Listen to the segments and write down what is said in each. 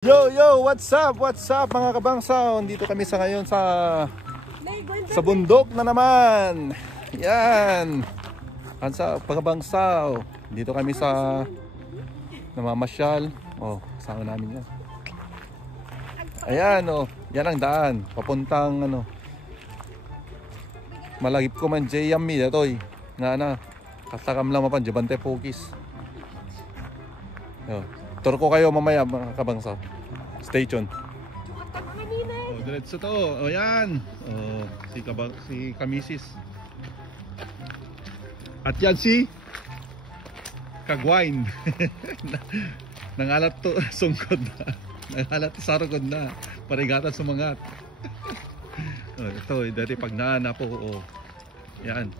Yo, yo, what's up? What's up mga kabangsaw? Dito kami sa ngayon sa bundok na naman. Yan. Sa pagkabangsaw. Dito kami sa namamasyal. Oh, kasama namin yan. Ayan, oh. Yan ang daan. Papuntang ano. Malagip ko man Jayami datoy. Nga na. Kasakam lang mapan Jabante Pokis. Yo. Tour ko kayo mamaya mga kabangsaw. Stay tuned. Oh, diretso to. Oh, yan. Oh, si Kamisis. At yan si Kagwain. Nangalat to sungkod na. Nangalat to sarugod na. Parigatan sumangat. Oh, ito, dati pag naana po. Oh. Yan.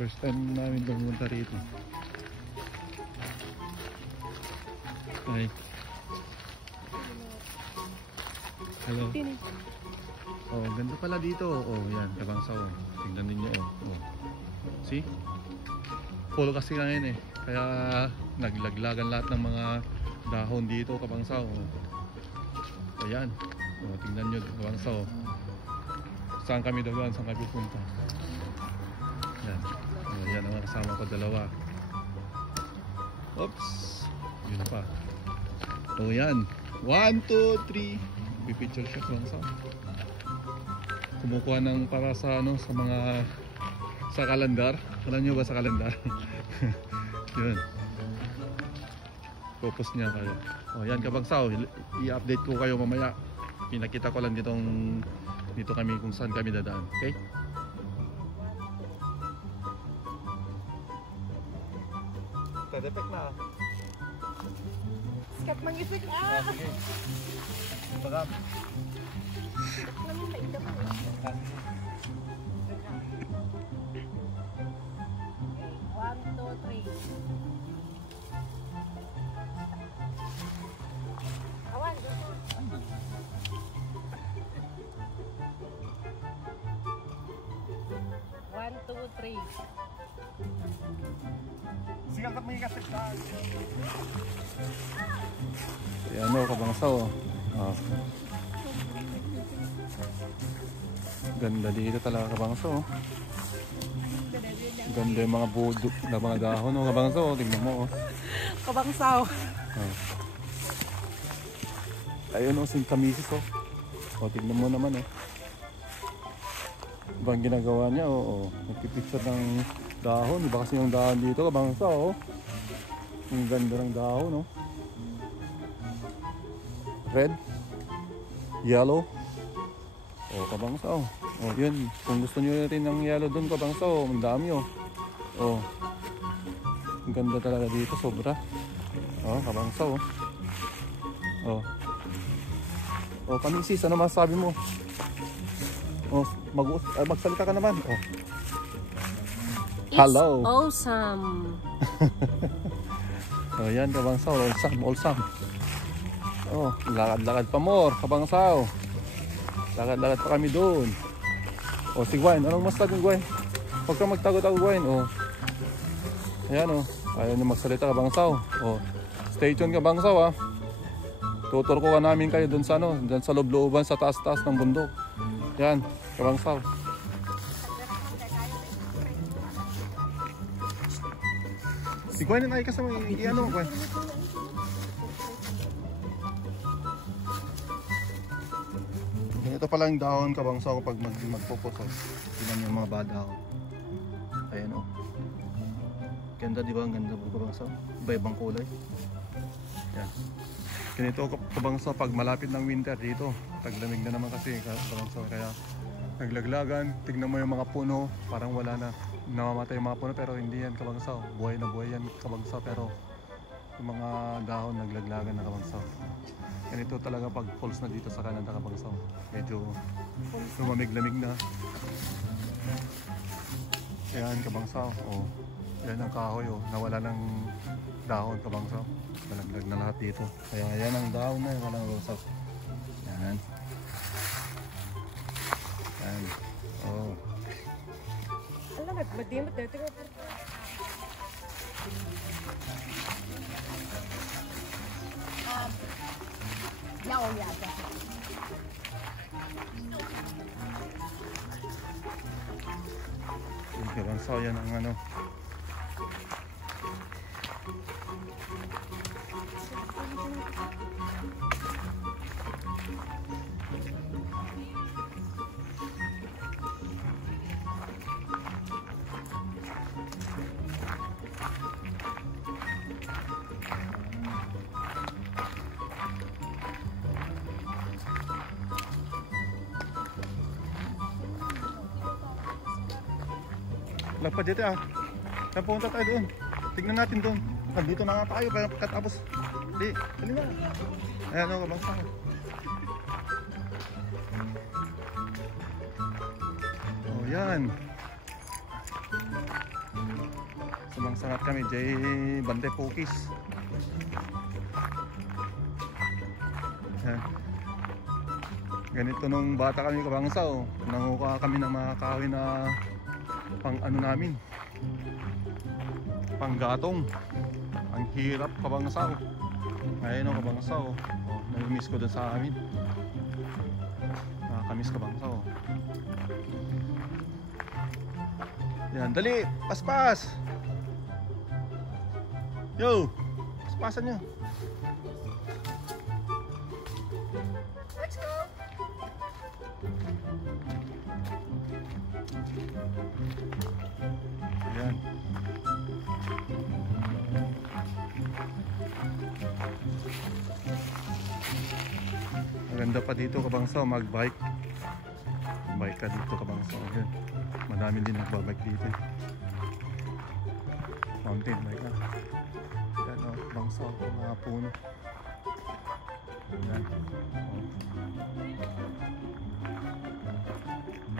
First time namin pumunta rito. Hi. Hello. Oh, ganda pala dito. Oh, yan, kabangsaw. Tingnan niyo oh. Oh. See? Polo kasi ngayon eh. Kaya naglaglagan lahat ng mga dahon dito, kabangsaw. Oh. Ayan. Oh, tingnan niyo, kabangsaw. Saan kami dagan? Saan kami pupunta? Yan. Oh, yan ang kasama ko dalawa. Oops. Yun pa. Oh, yan. 1, 2, 3. Pipicture siya kung saan. Kumukuha ng para sa ano, sa mga sa kalendar. Alam nyo ba sa kalendar? Yun. Focus niya kayo. Oh, yan kabangsaw. I-update ko kayo mamaya. Pinakita ko lang dito kami kung saan kami dadaan. Okay? Kadepek na. Sikat mangisig Sige. Pagam. Namin maidap ko. Okay, 1, 2, 3. Awan, go. 1, 2, 3. Sigang kat mga kasip ka. Ayan o, kabangsaw. Oh. Ganda dito talaga kabangsaw. Ganda yung mga budok na mga dahon o kabangsaw. Tingnan mo o. Kabangsaw. Oh. Ayun o, sing Kamisis o. O, tignan mo naman o. Ibang ginagawa niya o. Nagpipicture ng dahon. Iba kasi yung dahon dito kabangsaw o. Ang ganda ng dahon o. Red, yellow. O, kabangsaw. O, yun. Kung gusto nyo rin ng yellow dun, kabangsaw. Ang dami o. O. Ang ganda talaga dito. Sobra. O, kabangsaw o. O. O, Kamisis, ano masasabi mo? O, magsalita ka naman. O. Hello. It's awesome. O, yan, kabangsaw. Awesome. Oh, lakad-lakad pa more, kabangsaw. Lakad-lakad pa kami doon. Oh, si Gwen, anong masasabi ng Gwen? Huwag kang magtago-tago, Gwen. Oh. Ayan oh. Ayaw niyo magsalita, kabangsaw. Oh. Stay tuned, kabangsaw ah. Tutur ko ka namin kayo doon sa ano, doon sa loob-looban sa taas-taas ng bundok. Yan, kabangsaw. Si Gwen ay kasama i-ano, Gwen. Ito pala yung dahon kabangsaw kapag magpupos. Tignan yung mga badaw. Ayan o. Ganda diba? Ang ganda po kabangsaw. Iba-ibang kulay. Yan. Ganito kabangsaw pag malapit ng winter dito. Taglamig na naman kasi kabangsaw. Kaya naglaglagan. Tignan mo yung mga puno. Parang wala na. Namamatay yung mga puno pero hindi yan kabangsaw. Buhay na buhay yan kabangsaw pero yung mga dahon naglaglagan na kabangsaw. Ganito talaga pag falls na dito sa Canada kabangsaw. Medyo lumamig-lamig na. Ayan kabangsaw. Oh. Yan ang kahoy oh. Nawala ng dahon kabangsaw. Nalaglag na lahat dito. Kaya yan ang dahon na walang kabangsaw. Yan. Yan. Oh. Alam mo, madimot dito. kabangsaw, yan ang ano. Lagpad dito ah. Saan pumunta tayo doon? Tignan natin doon. Dito na nga tayo kaya pagkatapos. Di, dali na. Ayan o, kabangsaw. Oh, yan. Sumangsangat kami, J. Bante Pokis. Yan. Ganito nung bata kami kabangsaw. Nanguka kami ng mga kahoy na pang ano namin, pang gatong. Ang hirap kabangsaw. Ngayon o kabangsaw, nami-miss ko dun sa amin. Nakakamiss kabangsaw. Yan, dali, paspas. Yo, paspasan nyo. Let's go. Ayan. Maganda pa dito kabangsaw, mag-bike. Bike ka dito kabangsaw. Ayan. Madami din nagbabike dito. Mountain bike na. Ayan o, kabangsaw, mga puno. Ayan.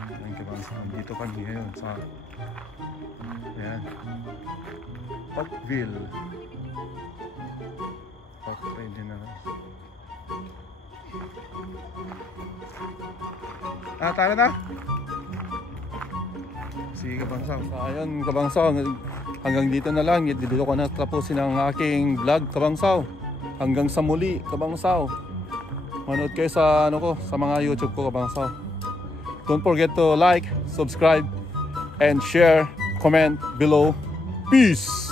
Ayan kabangsaw, dito kami ngayon sa ayan, Oakville. Oakville din na. Tara na. Sige kabangsaw. Ayun kabangsaw, hanggang dito na lang. Dito ko na tapusin ang aking vlog kabangsaw. Hanggang sa muli kabangsaw. Manood kayo sa ano ko, sa mga YouTube ko kabangsaw. Don't forget to like, subscribe, and share. Comment below. Peace.